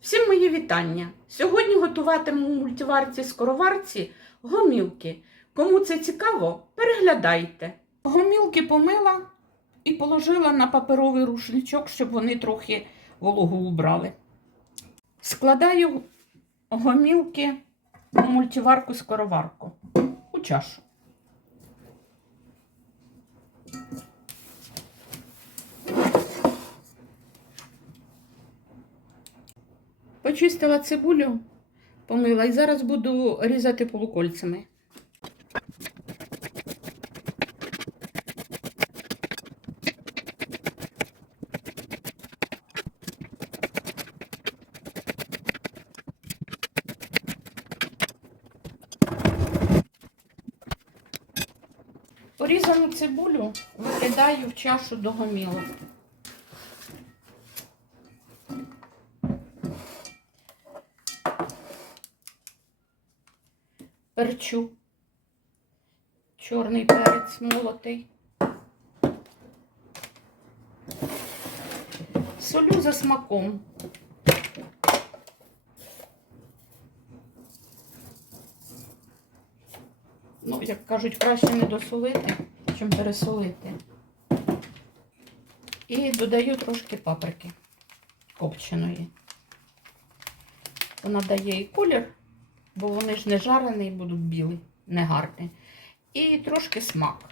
Всім мої вітання! Сьогодні готуватиму у мультиварці скороварці гомілки. Кому це цікаво, переглядайте. Гомілки помила і положила на паперовий рушничок, щоб вони трохи вологу убрали. Складаю гомілки у мультиварку скороварку у чашу. Почистила цибулю, помила і зараз буду різати полукольцями. Порізану цибулю викидаю в чашу до гомілок. Перчу, чорний перець молотий. Солю за смаком. Ну, як кажуть, краще не досолити, чим пересолити. І додаю трошки паприки копченої. Вона дає і колір бо вони ж не жарені будуть білі, не гарні. І трошки смак.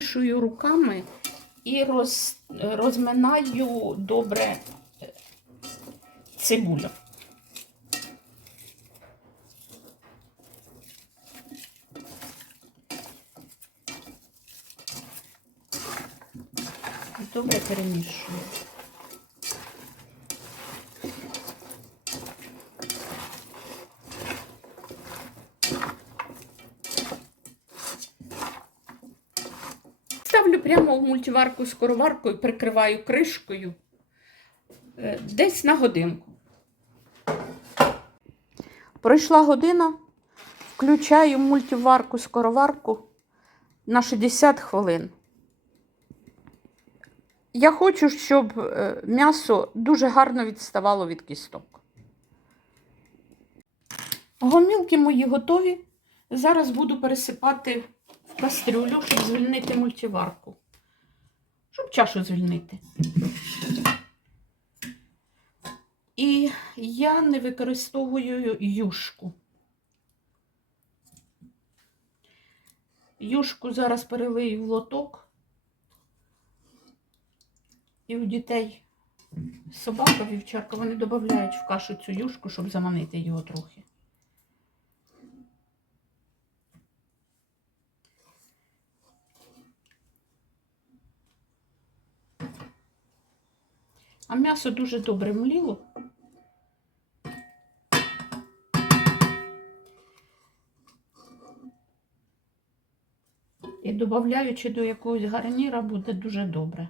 Мішую руками і роз, розминаю добре е, цибулю. Добре перемішую. Прямо в мультиварку скороварку і прикриваю кришкою е, десь на годинку. Пройшла година, включаю мультиварку скороварку на 60 хвилин. Я хочу, щоб е, м'ясо дуже гарно відставало від кісток. Гомілки мої готові. Зараз буду пересипати кастрюлю, щоб звільнити мультиварку. Щоб чашу звільнити. І я не використовую юшку. Юшку зараз перелию в лоток. І у дітей собака вівчарка, вони додають в кашу цю юшку, щоб заманити його трохи. А м'ясо дуже добре мліло. І додаючи до якогось гарніра буде дуже добре.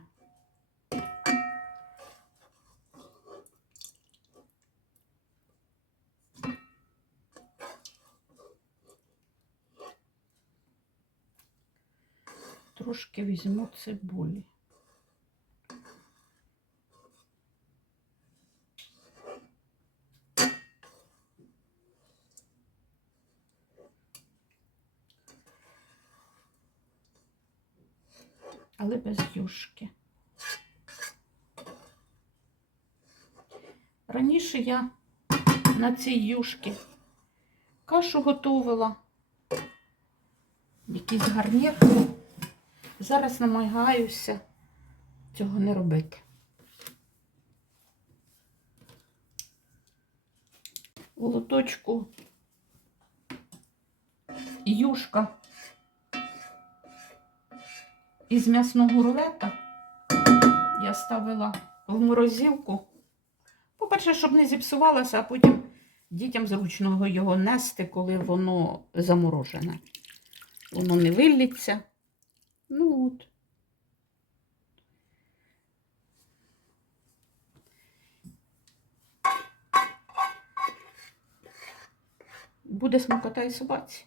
Трошки візьму цибулі. Але без юшки. Раніше я на цій юшки кашу готувала, якийсь гарнір. Зараз намагаюся цього не робити. У лоточку юшка із м'ясного рулета я ставила в морозилку. По-перше, щоб не зіпсувалося, а потім дітям зручно його нести, коли воно заморожене. Воно не виллється. Ну от. Буде смакота і собаці.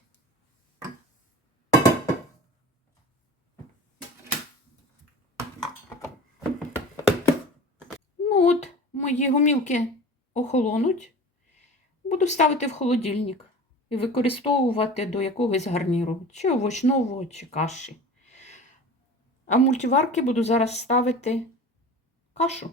Мої гомілки охолонуть, буду ставити в холодильник і використовувати до якогось гарніру, чи овочного, чи каші. А в мультиварки буду зараз ставити кашу.